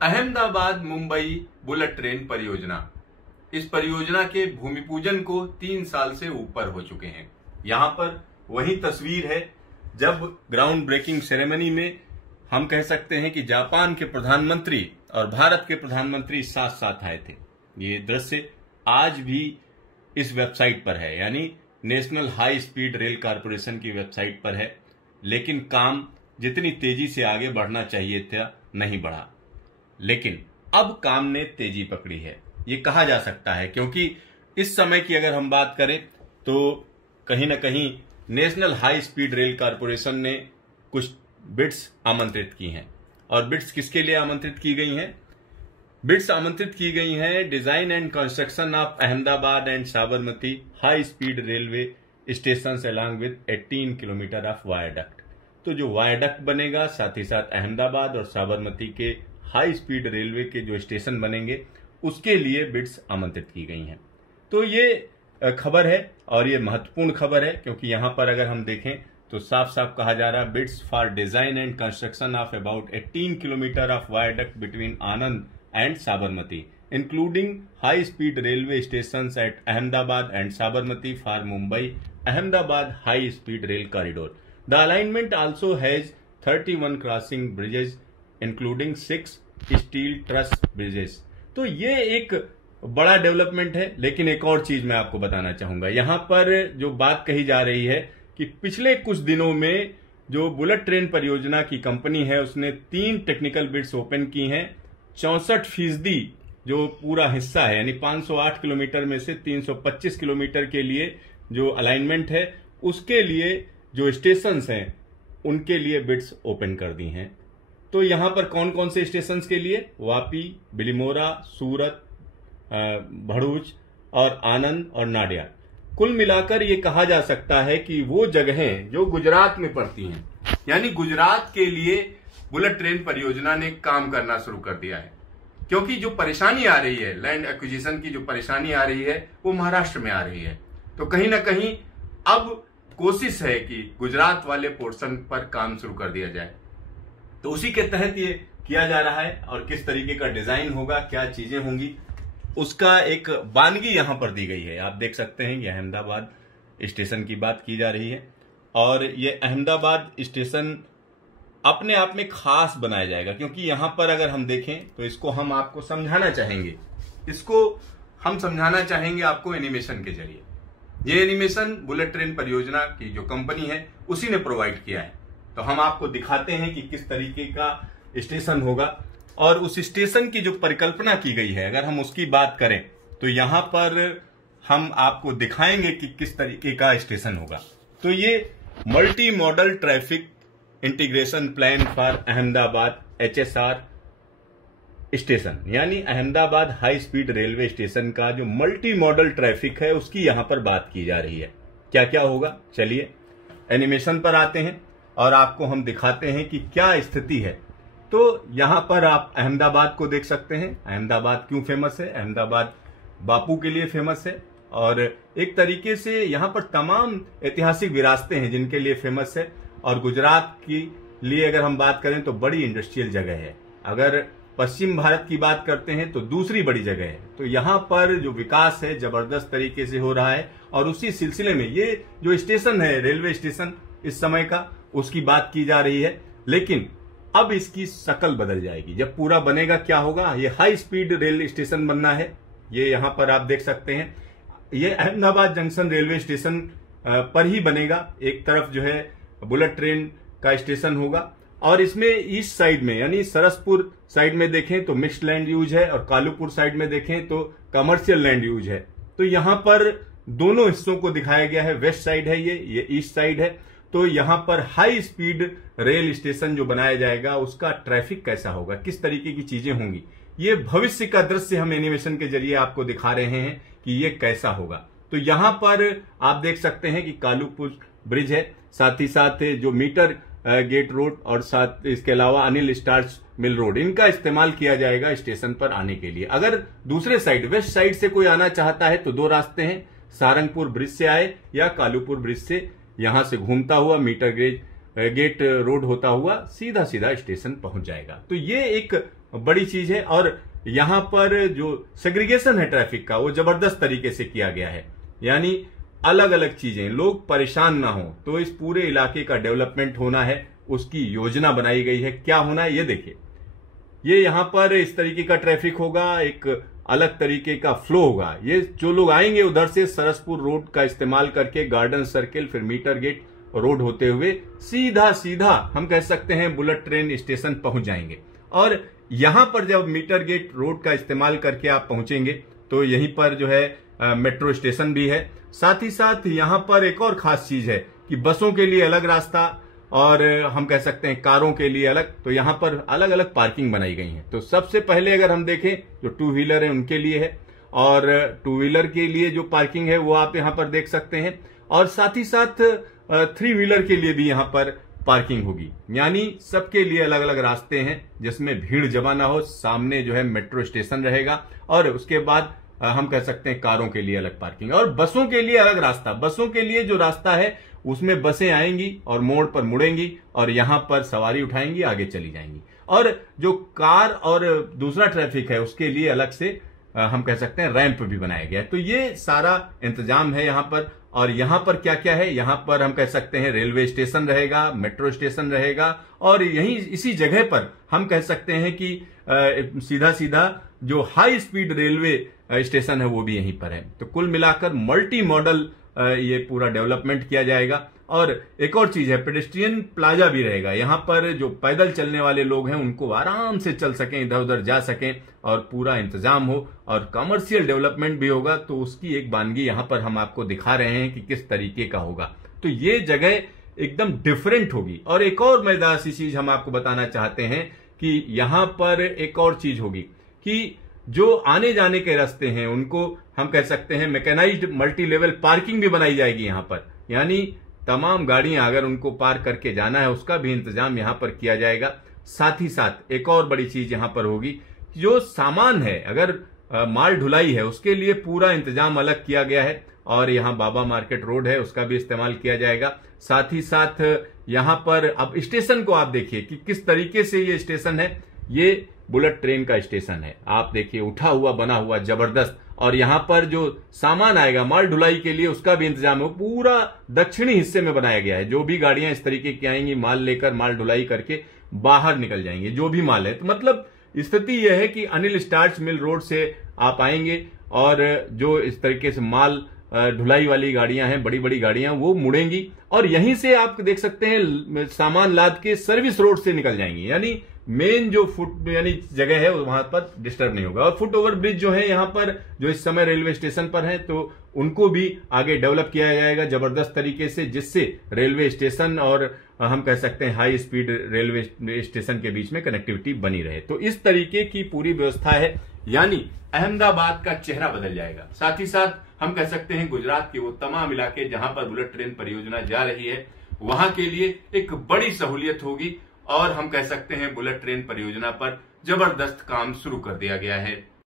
Ahmedabad Mumbai bullet train परियोजना। इस परियोजना के भूमि पूजन को 3 साल से ऊपर हो चुके हैं। यहाँ पर वही तस्वीर है जब ग्राउंड ब्रेकिंग सेरेमनी में हम कह सकते हैं कि जापान के प्रधानमंत्री और भारत के प्रधानमंत्री साथ साथ आए थे। ये दृश्य आज भी इस वेबसाइट पर है, यानी national high speed rail corporation की वेबसाइट पर है। लेकिन काम जितनी तेजी से आगे बढ़ना चाहिए था नहीं बढ़ा, लेकिन अब काम ने तेजी पकड़ी है, ये कहा जा सकता है। क्योंकि इस समय की अगर हम बात करें तो कहीं ना कहीं national high speed rail corporation ने कुछ बिड्स आमंत्रित की हैं। और बिड्स किसके लिए आमंत्रित की गई हैं? बिड्स आमंत्रित की गई हैं design and construction of Ahmedabad and Sabarmati high speed railway station along with 18 kilometre of viaduct. तो जो वायाडक्ट बनेगा, साथ ही साथ अहमदाबाद और साबरमती के हाई स्पीड रेलवे के जो स्टेशन बनेंगे, उसके लिए बिड्स आमंत्रित की गई हैं। तो ये खबर है और ये महत्वपूर्ण खबर है, क्योंकि यहां पर अगर हम देखें तो साफ साफ कहा जा रहा है bids for design and construction of about 18 kilometre of viaduct between Anand and Sabarmati including high speed railway station at Ahmedabad and Sabarmati for Mumbai Ahmedabad high speed rail corridor. The alignment also has 31 crossing bridges including 6 steel truss bridges. तो ये एक बड़ा development है। लेकिन एक और चीज मैं आपको बताना चाहूंगा, यहां पर जो बात कही जा रही है कि पिछले कुछ दिनों में जो बुलेट ट्रेन परियोजना की कंपनी है उसने 3 टेक्निकल बिड्स ओपन की हैं। 64% जो पूरा हिस्सा है, यानी 508 किलोमीटर में से 325 किलोमीटर के लिए जो अलाइनमेंट है, उसके लिए जो स्टेशन हैं उनके लिए बिड्स ओपन कर दी हैं। तो यहां पर कौन कौन से स्टेशन के लिए? वापी, बिलिमोरा, सूरत, भरूच और आनंद और नाडियाड। कुल मिलाकर ये कहा जा सकता है कि वो जगहें जो गुजरात में पड़ती हैं, यानी गुजरात के लिए बुलेट ट्रेन परियोजना ने काम करना शुरू कर दिया है। क्योंकि जो परेशानी आ रही है, लैंड एक्विजिशन की जो परेशानी आ रही है, वो महाराष्ट्र में आ रही है। तो कहीं ना कहीं अब कोशिश है कि गुजरात वाले पोर्शन पर काम शुरू कर दिया जाए। तो उसी के तहत ये किया जा रहा है। और किस तरीके का डिजाइन होगा, क्या चीजें होंगी, उसका एक वानगी यहां पर दी गई है। आप देख सकते हैं ये अहमदाबाद स्टेशन की बात की जा रही है और ये अहमदाबाद स्टेशन अपने आप में खास बनाया जाएगा। क्योंकि यहां पर अगर हम देखें तो इसको हम आपको समझाना चाहेंगे, इसको हम समझाना चाहेंगे आपको एनिमेशन के जरिए। ये एनिमेशन बुलेट ट्रेन परियोजना की जो कंपनी है उसी ने प्रोवाइड किया है। तो हम आपको दिखाते हैं कि किस तरीके का स्टेशन होगा और उस स्टेशन की जो परिकल्पना की गई है, अगर हम उसकी बात करें तो यहां पर हम आपको दिखाएंगे कि किस तरीके का स्टेशन होगा। तो ये multi modal traffic integration plan for Ahmedabad HSR station, यानी Ahmedabad high speed railway station का जो मल्टी मॉडल ट्रैफिक है उसकी यहां पर बात की जा रही है। क्या क्या होगा, चलिए एनिमेशन पर आते हैं और आपको हम दिखाते हैं कि क्या स्थिति है। तो यहां पर आप अहमदाबाद को देख सकते हैं। अहमदाबाद क्यों फेमस है? अहमदाबाद बापू के लिए फेमस है और एक तरीके से यहां पर तमाम ऐतिहासिक विरासतें हैं जिनके लिए फेमस है। और गुजरात के लिए अगर हम बात करें तो बड़ी इंडस्ट्रियल जगह है। अगर पश्चिम भारत की बात करते हैं तो दूसरी बड़ी जगह है। तो यहां पर जो विकास है जबरदस्त तरीके से हो रहा है और उसी सिलसिले में ये जो स्टेशन है, रेलवे स्टेशन इस समय का, उसकी बात की जा रही है। लेकिन अब इसकी शक्ल बदल जाएगी। जब पूरा बनेगा क्या होगा? ये हाई स्पीड रेल स्टेशन बनना है। ये यहां पर आप देख सकते हैं, ये अहमदाबाद जंक्शन रेलवे स्टेशन पर ही बनेगा। एक तरफ जो है बुलेट ट्रेन का स्टेशन होगा और इसमें ईस्ट साइड में, यानी सरसपुर साइड में देखें तो मिक्स्ड लैंड यूज है और कालूपुर साइड में देखें तो कमर्शियल लैंड यूज है। तो यहां पर दोनों हिस्सों को दिखाया गया है। वेस्ट साइड है, ये ईस्ट साइड है। तो यहां पर हाई स्पीड रेल स्टेशन जो बनाया जाएगा उसका ट्रैफिक कैसा होगा, किस तरीके की चीजें होंगी, ये भविष्य का दृश्य हम एनिमेशन के जरिए आपको दिखा रहे हैं कि ये कैसा होगा। तो यहां पर आप देख सकते हैं कि कालूपुर ब्रिज है, साथ ही साथ जो मीटर गेट रोड और साथ इसके अलावा अनिल स्टार्च मिल रोड, इनका इस्तेमाल किया जाएगा स्टेशन पर आने के लिए। अगर दूसरे साइड वेस्ट साइड से कोई आना चाहता है तो 2 रास्ते हैं, सारंगपुर ब्रिज से आए या कालूपुर ब्रिज से यहां से घूमता हुआ मीटर गेज गेट रोड होता हुआ सीधा सीधा स्टेशन पहुंच जाएगा। तो ये एक बड़ी चीज है। और यहां पर जो सेग्रीगेशन है ट्रैफिक का वो जबरदस्त तरीके से किया गया है, यानी अलग अलग चीजें, लोग परेशान ना हो। तो इस पूरे इलाके का डेवलपमेंट होना है, उसकी योजना बनाई गई है। क्या होना है ये देखिए, ये यहां पर इस तरीके का ट्रैफिक होगा, एक अलग तरीके का फ्लो होगा। ये जो लोग आएंगे उधर से सरसपुर रोड का इस्तेमाल करके गार्डन सर्किल, फिर मीटर गेट रोड होते हुए सीधा सीधा हम कह सकते हैं बुलेट ट्रेन स्टेशन पहुंच जाएंगे। और यहां पर जब मीटर गेट रोड का इस्तेमाल करके आप पहुंचेंगे तो यहीं पर जो है मेट्रो स्टेशन भी है। साथ ही साथ यहां पर एक और खास चीज है कि बसों के लिए अलग रास्ता और हम कह सकते हैं कारों के लिए अलग। तो यहां पर अलग अलग पार्किंग बनाई गई है। तो सबसे पहले अगर हम देखें जो टू व्हीलर है उनके लिए है, और टू व्हीलर के लिए जो पार्किंग है वो आप यहां पर देख सकते हैं। और साथ ही साथ थ्री व्हीलर के लिए भी यहां पर पार्किंग होगी, यानी सबके लिए अलग अलग रास्ते हैं जिसमें भीड़ जमा ना हो। सामने जो है मेट्रो स्टेशन रहेगा और उसके बाद हम कह सकते हैं कारों के लिए अलग पार्किंग और बसों के लिए अलग रास्ता। बसों के लिए जो रास्ता है उसमें बसें आएंगी और मोड़ पर मुड़ेंगी और यहां पर सवारी उठाएंगी, आगे चली जाएंगी। और जो कार और दूसरा ट्रैफिक है उसके लिए अलग से हम कह सकते हैं रैंप भी बनाया गया है। तो ये सारा इंतजाम है यहां पर। और यहां पर क्या क्या है, यहां पर हम कह सकते हैं रेलवे स्टेशन रहेगा, मेट्रो स्टेशन रहेगा, और यहीं इसी जगह पर हम कह सकते हैं कि सीधा सीधा जो हाई स्पीड रेलवे स्टेशन है वो भी यहीं पर है। तो कुल मिलाकर मल्टी मॉडल ये पूरा डेवलपमेंट किया जाएगा। और एक और चीज है, पेडेस्ट्रियन प्लाजा भी रहेगा। यहां पर जो पैदल चलने वाले लोग हैं उनको आराम से चल सकें, इधर उधर जा सकें और पूरा इंतजाम हो। और कमर्शियल डेवलपमेंट भी होगा, तो उसकी एक वानगी यहां पर हम आपको दिखा रहे हैं कि किस तरीके का होगा। तो ये जगह एकदम डिफरेंट होगी। और एक और मजेदार सी चीज हम आपको बताना चाहते हैं कि यहां पर एक और चीज होगी कि जो आने जाने के रास्ते हैं उनको हम कह सकते हैं मैकेनाइज्ड मल्टी लेवल पार्किंग भी बनाई जाएगी यहां पर, यानी तमाम गाड़ियां अगर उनको पार करके जाना है उसका भी इंतजाम यहां पर किया जाएगा। साथ ही साथ एक और बड़ी चीज यहां पर होगी, जो सामान है अगर माल ढुलाई है उसके लिए पूरा इंतजाम अलग किया गया है। और यहां बाबा मार्केट रोड है उसका भी इस्तेमाल किया जाएगा। साथ ही साथ यहां पर अब स्टेशन को आप देखिए कि किस तरीके से ये स्टेशन है। ये बुलेट ट्रेन का स्टेशन है, आप देखिए उठा हुआ बना हुआ जबरदस्त। और यहां पर जो सामान आएगा माल ढुलाई के लिए उसका भी इंतजाम है, पूरा दक्षिणी हिस्से में बनाया गया है। जो भी गाड़ियां इस तरीके की आएंगी माल लेकर माल ढुलाई करके बाहर निकल जाएंगे जो भी माल है। तो मतलब स्थिति यह है कि अनिल स्टार्च मिल रोड से आप आएंगे और जो इस तरीके से माल ढुलाई वाली गाड़ियां हैं, बड़ी बड़ी गाड़ियां, वो मुड़ेंगी और यहीं से आप देख सकते हैं सामान लाद के सर्विस रोड से निकल जाएंगी। यानी मेन जो फुट यानी जगह है वहां पर डिस्टर्ब नहीं होगा। और फुट ओवर ब्रिज जो है यहाँ पर जो इस समय रेलवे स्टेशन पर है तो उनको भी आगे डेवलप किया जाएगा जबरदस्त तरीके से, जिससे रेलवे स्टेशन और हम कह सकते हैं हाई स्पीड रेलवे स्टेशन के बीच में कनेक्टिविटी बनी रहे। तो इस तरीके की पूरी व्यवस्था है, यानी अहमदाबाद का चेहरा बदल जाएगा। साथ ही साथ हम कह सकते हैं गुजरात के वो तमाम इलाके जहां पर बुलेट ट्रेन परियोजना जा रही है वहां के लिए एक बड़ी सहूलियत होगी। और हम कह सकते हैं बुलेट ट्रेन परियोजना पर जबरदस्त काम शुरू कर दिया गया है।